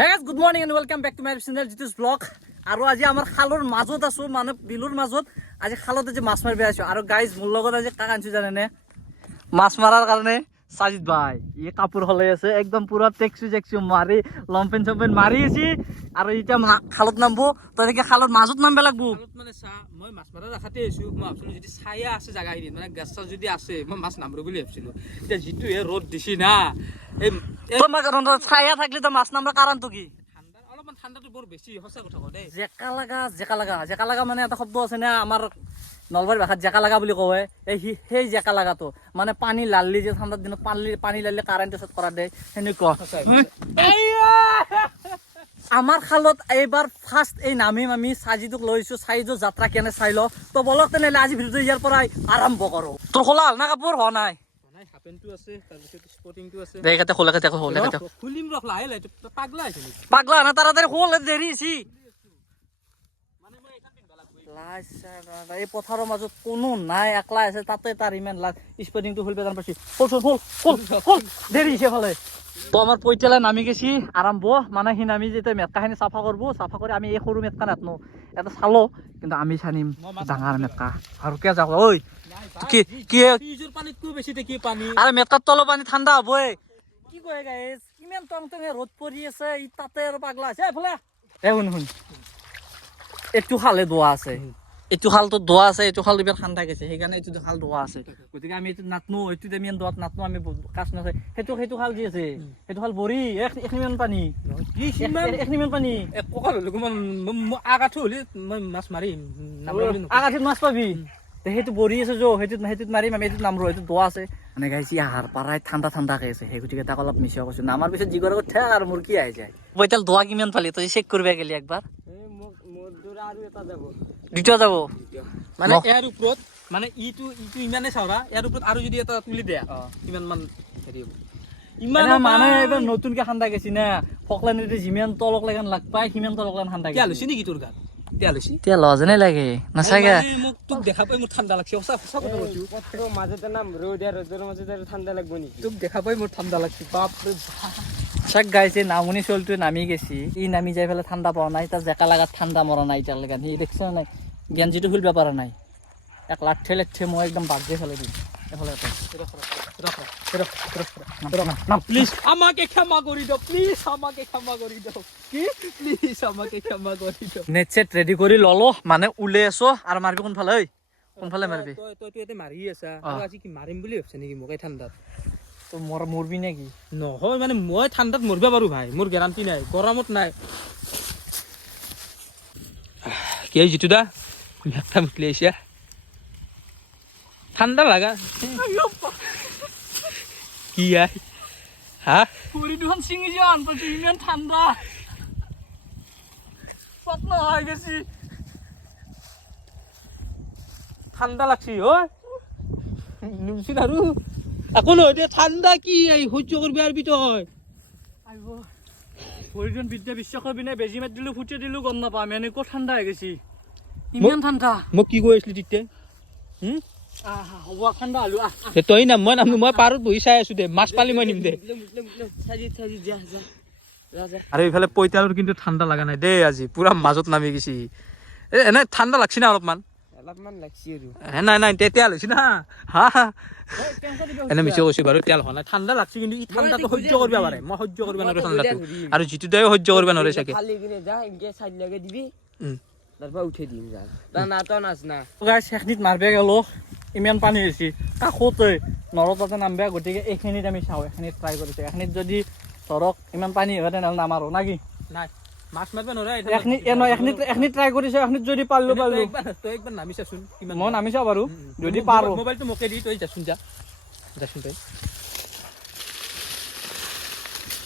Hey good morning and welcome back to my channel Jitu's vlog আৰু আজি আমাৰ খালৰ মাজত আছো মানে বিলৰ মাজত। আজি খালত আজি মাছ মাৰিব আছো আৰু গাইজ মোৰ লগত আজি কাক আনিছো জানেনে? মাছ মাৰাৰ কাৰণে সাজিদ ভাই ই কাপোৰ সলাই আছে একদম পুৰা টেক্সি চেক্সি মাৰি লম্পেন চম্পেন মাৰি আছে আৰু এতিয়া মা- খালত নামবো তেনেকে খালত মাজত নামিব লাগবো। মানে চা মই মাছ মাৰা ৰাখাতে আহিছো মই ভাবছিলো যদি ছায়া আছে জাগাখিনিত মানে গছ যদি আছে মই মাছ নামৰো বুলি ভাবছিলো। এতিয়া যিটোহে ৰ'দ দিছি না এই ছায়া থাকিলে তো মাছ নামাৰ কাৰণটো কি? অলপমান ঠাণ্ডাটো বৰ বেছি সঁচা কথা কওঁ দেই। জেকা লাগা জেকা লাগা জেকা লাগা মানে এটা শব্দ আছে না আমাৰ নলবাৰী ভাষাত জেকা লাগা বুলি কয় এই সেই জেকা লাগাটো। মানে পানী লাললি যে ঠাণ্ডাৰ দিনত পানী পানী লাললি কাৰেণ্ট চেট কৰা দে সেনেকুৱা। আমাৰ খালত এইবাৰ ফাৰ্ষ্ট এই নামিম আমি চাজিটোক লৈছো চাইজো যাত্ৰা কেনে চাই ল। তো বলক তেনেহ'লে আজি ভিডিঅ'টো ইয়াৰ পৰাই আৰম্ভ কৰোঁ। তোৰ খোলা হ'ল না কাপোৰ? হোৱা নাই। পাগলা না তাড়াতাড়ি খোল দেৰি হৈছে মানে মই এইখন পিন্ধবা লাগব লাজ চালা, এই পথাৰৰ মাজত কোনো নাই একলা আছে তাতে তাৰ ইমান লাজ। স্পৰ্টিংটো খুলিব জান পাইছি ফুল ফুল ফুল ফুল ফুল দেৰি হৈছে ফালে তো আমাৰ পইতালে নামি গেছি আৰম্ভ। মানে সি নামি যেতিয়া মেটকাখিনি চাফা কৰবো চাফা কৰি আমি এই সৰু মেটকা নাটনো। এটা চালো কিন্তু আমি চানিম ডাঙৰ মেটকা। আৰু কিয় যাওঁ। ঐ কি কি পানীতকৈ বেছি দেখি পানী? আৰে মেটকাত তলৰ পানী ঠাণ্ডা হ'বই। কি কয় গাইজ কিমান টং টঙে ৰ'দ পৰি আছে ই তাতে আৰু পাগলা আছে। এইফালে এ শুন শুন। এইটো খালে দোৱা আছে। এইটো খালটো দোৱা আছে এইটো খাল ইমান গৈছে সেইকাৰণে এইটো খাল দোৱা আছে। গতিকে আমি এইটো নাটনো এইটোত আমি দোৱাত নাটনো আমি সেইটো সেইটো খাল যি আছে। সেইটো খাল বৰি এক- এখিনিমান পানী। এখিনিমান পানী। কঁকাল হ'লে মই মই আগাঠো হ'লে মই মাছ মাৰিম আগাঠিত মাছ পাবি। সেইটো বৰি আছে যো সেইটোত সেইটোত মাৰিম আমি এইটোত নামৰো এইটোত দোৱা আছে। মানে গাইছি আহাৰ পাৰাই ঠাণ্ডা ঠাণ্ডাকে আছে। সেই গতিকে তাক অলপ মিছা কৈছো। নামাৰ পিছত যিগৰ আগত ঠেক আৰু মোৰ কি আহি যায়। বৈতাল দোৱা কিমান পালি তই চেক কৰিব গেলি একবাৰ। দ্বিতীয় যাব। মানে। ইয়াৰ ওপৰত মানে ইটো ইটো ইমানে চাওৰা ইয়াৰ ওপৰত আৰু যদি এটা তুলি দিয়া। কিমান মান হেৰি হ'ব। মানে ইমান মানে এইবাৰ নতুনকে খান্দা গেছি না? ফকলানি যিমান তলক লাগান লাগ পায় সিমান তলক লাগান খান্দা গেছি। নেকি তোৰ গাত? তেল হৈছে এতিয়া লজনে লাগে। নাচাগে মানে মোক তোক দেখা পাই মোৰ ঠাণ্ডা লাগছে। সঁচা সঁচা কথা কৈছো। পথৰ মাজতে নাম ৰ'দ আৰু ৰ'দৰ মাজতে আৰু ঠাণ্ডা লাগব নেকি? তোক দেখা পাই মোৰ ঠাণ্ডা লাগছে। বাপৰে বাপ। চাক গাইছে নামনি চলটোৱে নামি গেছি। ই নামি যাই পেলাই ঠাণ্ডা পোৱা নাই তাৰ জেকা লাগাত ঠাণ্ডা মৰা নাই এতিয়ালৈকে সি দেখিছে নাই? গেঞ্জিটো খুলিব পৰা নাই। এক লাঠে লাঠে মই একদম বাগি ফেলাই দিম। এফালে। প্লিজ আমাকে ক্ষমা কৰি দিয়ক প্লিজ আমাকে ক্ষমা কৰি দিয়ক কি? প্লিজ আমাকে ক্ষমা কৰি দিয়ক নেট চেট ৰেডি কৰি ললো মানে ওলাই আছো আৰু মাৰিবি কোনফালে ঐ? কোনফালে মাৰিবি? তই তইতো ইয়াতে মাৰি আছা। অ। আজি কি মাৰিম বুলি ভাবছা নেকি মোক এই ঠাণ্ডাত? তই মোৰ মৰবি নেকি? নহয় মানে মই ঠাণ্ডাত মৰিব পাৰো ভাই মোৰ গেৰাণ্টি নাই গৰমত নাই। কি জিতু দা মেঘটা মুকলি আহিছে। ঠাণ্ডা লাগা। কি আই? হা পুরি দুখান ছিঙি যান বলছি ইমান ঠান্ডা। পাতলা হয়ে গেছি। ঠাণ্ডা লাগছি ঐ নিমচিন আৰু একো নহয় দে ঠাণ্ডা কি এই সহ্য কৰিব পাৰিবি তই আইব। ভৰিজন বিদ্যা বিশ্বাস কৰিবি নে বেজি মাৰি দিলো ফুটিয়াই দিলো গম নাপাম এনেকুৱা ঠাণ্ডা হৈ গেছি ইমান ঠাণ্ডা মোক কি কৈ আছিলি তেতিয়া তই নাম মই নামনো মই পাৰত বহি চাই আছো দে মাছ পালি মই নিম দে। আৰু এইফালে পইতালৰ কিন্তু ঠাণ্ডা লগা নাই দেই আজি পুৰা মাজত নামি গৈছে। এ এনে ঠাণ্ডা লাগছি না অলপমান? নাই নাই তেতিয়া লৈছি না। হা হা। এনে মিছা কৈছো বাৰু তেল হোৱা নাই। ঠাণ্ডা লাগছি কিন্তু ই ঠাণ্ডাটো সহ্য কৰিব পাৰে। মই সহ্য কৰিব নোৱাৰো ঠাণ্ডাটো। আৰু যিটো দায়ো সহ্য কৰিব নোৱাৰে চাগে। ফালি কিনে চাইড লাগে দিবি। উম। তাৰপৰা উঠাই দিম যা। না মাৰিব গেলো। ইমান পানী হৈছে। কাষতে নৰতাতে নামবে গতিকে এইখিনিত আমি চাওঁ এইখিনিত ট্ৰাই কৰিছোঁ এইখিনিত যদি ধৰক ইমান পানী হয় তেনেহ'লে নামাৰো না কি? নাই মই নামি চাওঁ বাৰু। যদি মোক মোবাইলটো মোকে দি তই যাচোন যা। যাচোন তই।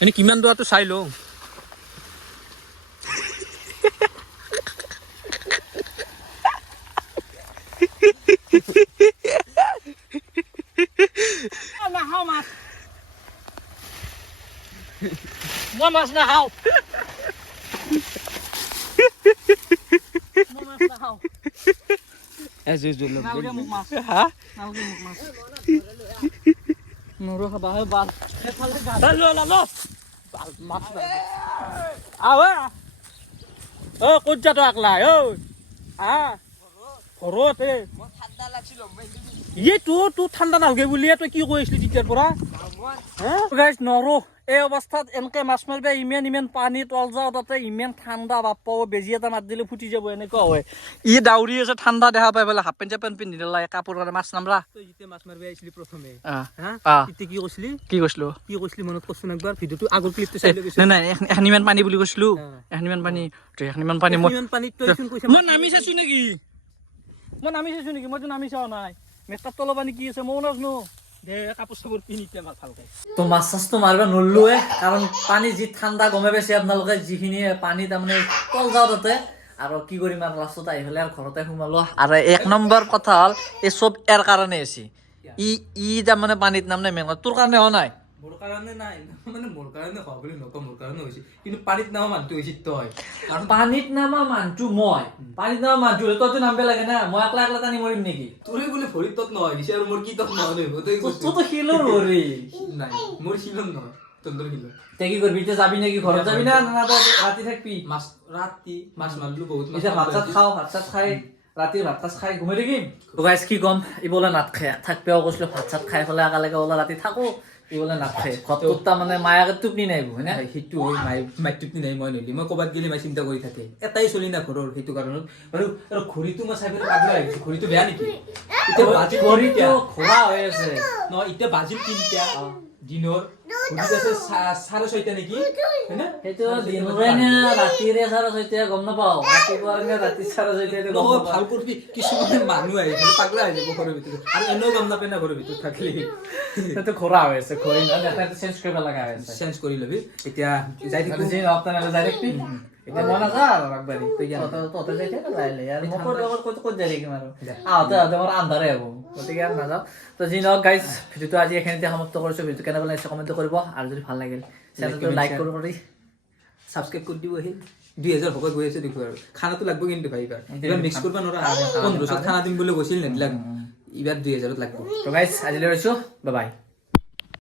এনে কিমান দূৰটো চাই লওঁ? নাখাওঁ মাছ মই মাছ নাখাওঁ মই মাছ নাখাওঁ নালগে মোক মাছ হা নালগে মোক মাছ নৰো খাবা হে বাল সেইফালে গা ল ল ল মাছ আহ ঐ ক'ত যা তই আকলা ঐ আহ ঘৰত ইয়ে তোৰ তোৰ ঠাণ্ডা নালগে বুলিয়ে তই কি কৈ আছিলি তেতিয়াৰ পৰা গাইজ নৰো এই অৱস্থাত এনেকে মাছ মাৰিবা ইমান ইমান পানী তল যাওঁ তাতে ইমান ঠাণ্ডা বাপ্পা বেজি এটা মাত দিলে ফুটি যাব এনেকুৱা হয় ই দাউৰি আছে ঠাণ্ডা দেখা পাই পেলাই হাফ পেণ্ট চাফ পেণ্ট পিন্ধি দিলা কাপোৰ কাৰণে মাছ নামৰা তই যেতিয়া মাছ মাৰিব আহিছিলি প্ৰথমে তেতিয়া কি কৈছিলি কি কৈছিলো কি কৈছিলি মনত কৰচোন একবাৰ ভিডিঅ'টো আগৰ ক্লিপটো চাই নাই নাই এখ- এখনিমান পানী বুলি কৈছিলো। এখনিমান পানী এখনিমান পানী মই নামি চাইছো নেকি মই নামি চাইছো নেকি মইতো নামি চোৱা নাই। মেকআপ তলৰ পানী কি আছে ময়ো নাজানো। দে, কাপোৰ চাপোৰ পিন্ধি মাছ ভালকে। তো মাছ চাছটো মাৰিব নললোৱে কাৰণ পানী যি ঠাণ্ডা গমে পাইছে আপোনালোকে যিখিনি পানী তাৰমানে তল যাওঁ তাতে আৰু কি কৰিম আৰু লাষ্টত আহি পেলাই ঘৰতে সোমালো। আৰু এক নম্বৰ কথা হ'ল, এই চব ইয়াৰ কাৰণে আছে ই ই তাৰমানে পানীত নামনে মেইন। তোৰ কাৰণে হোৱা নাই? মোৰ কাৰণে নাই। মানে মোৰ কাৰণে হোৱা বুলি নকওঁ মোৰ কাৰণে হৈছে কিন্তু পানীত নামা মানুহটো হৈছে তই। কাৰণ পানীত নামা মানুহটো মই। পানীত নামা মানুহটো হ'লে তইতো নামিব লাগে না। মই একলা একলা টানি মৰিম নেকি? তোৰে বোলে ভৰিত তত নহয় দিছে আৰু মোৰ কি তত নহয় দেই তই কৈছ। তোৰতো শিলৰ ভৰি। নাই মোৰ শিলন নহয় তন্দৰ শিলন তই কি কৰিবি এতিয়া যাবি নেকি ঘৰত যাবি না না ৰাতি থাকবি? মাছ ৰাতি মাছ মাৰিলো বহুত মাছ ভাত চাত খাওঁ ভাত চাত খাই ৰাতি ভাত চাত খাই ঘুমাই থাকিম। গাইজ কি ক'ম? ই বোলে নাটখে থাকবেও কৈছিলো ভাত চাত খাই পেলাই একেলগে বোলে ৰাতি থাকো। ই বোলে নাটখে ঘৰটোত মায়াকে টোপনি নাইব হয়নে? নাই, সেইটো হয় মাই মাই টোপনি নাই মই নলি মই ক'ৰবাত গেলি মাই চিন্তা কৰি থাকে। এটাই চলি না ঘৰৰ সেইটো কাৰণত। আৰু আৰু ঘড়ীটো মই চাই পেলাই পাগলা আহিছো ঘড়ীটো বেয়া নেকি? এতিয়া বাজিল ঘড়ীটো। ঘোৰা হৈ আছে। নহয় এতিয়া বাজিল তিনটা দিনৰ চাৰে ছয়টা নেকি? সেইটো দিনৰে নে ৰাতিৰে চাৰে ছয়টা গম নাপাওঁ। ৰাতিপুৱা নে ৰাতি চাৰে ছয়টা নহয় ভালো কৰবি কিছুমান মানুহ আহি পাগলা হৈ যাব ঘৰৰ ভিতৰত। আৰু এনেও গম নাপায় না ঘৰৰ ভিতৰত থাকিলে। সেইটো ঘোৰা হৈ আছে ঘড়ী চেঞ্জ কৰিব লগা হৈ আছে। চেঞ্জ কৰি ল'বি। এতিয়া যাই আৰু থাকো। যি যাই থাকিবি। ক'ত ক'ত যাই আহোঁতে আহোঁতে মোৰ আন্ধাৰে হ'ব। গতিকে আৰু নাযাওঁ তো যি নহওক গাইজ ভিডিঅ'টো আজি এইখিনিতে সমাপ্ত কৰিছোঁ ভিডিঅ'টো কেনেকুৱা লাগিছে কমেণ্ট কৰিব আৰু যদি ভালো লাগিল চেনেলটো লাইক কৰিব কৰি ছাবস্ক্ৰাইব কৰি দিব আহিল দুই হাজাৰ ভকত গৈ আছে দেখো আৰু খানাটো লাগব কিন্তু ভাই এইবাৰ এইবাৰ মিক্স কৰিব নোৱাৰা পোন্ধৰশত খানা দিম বুলি কৈছিল নেদিলাক এইবাৰ দুই হাজাৰত লাগব। তো গাইজ আজিলৈ ৰৈছোঁ বাই বাই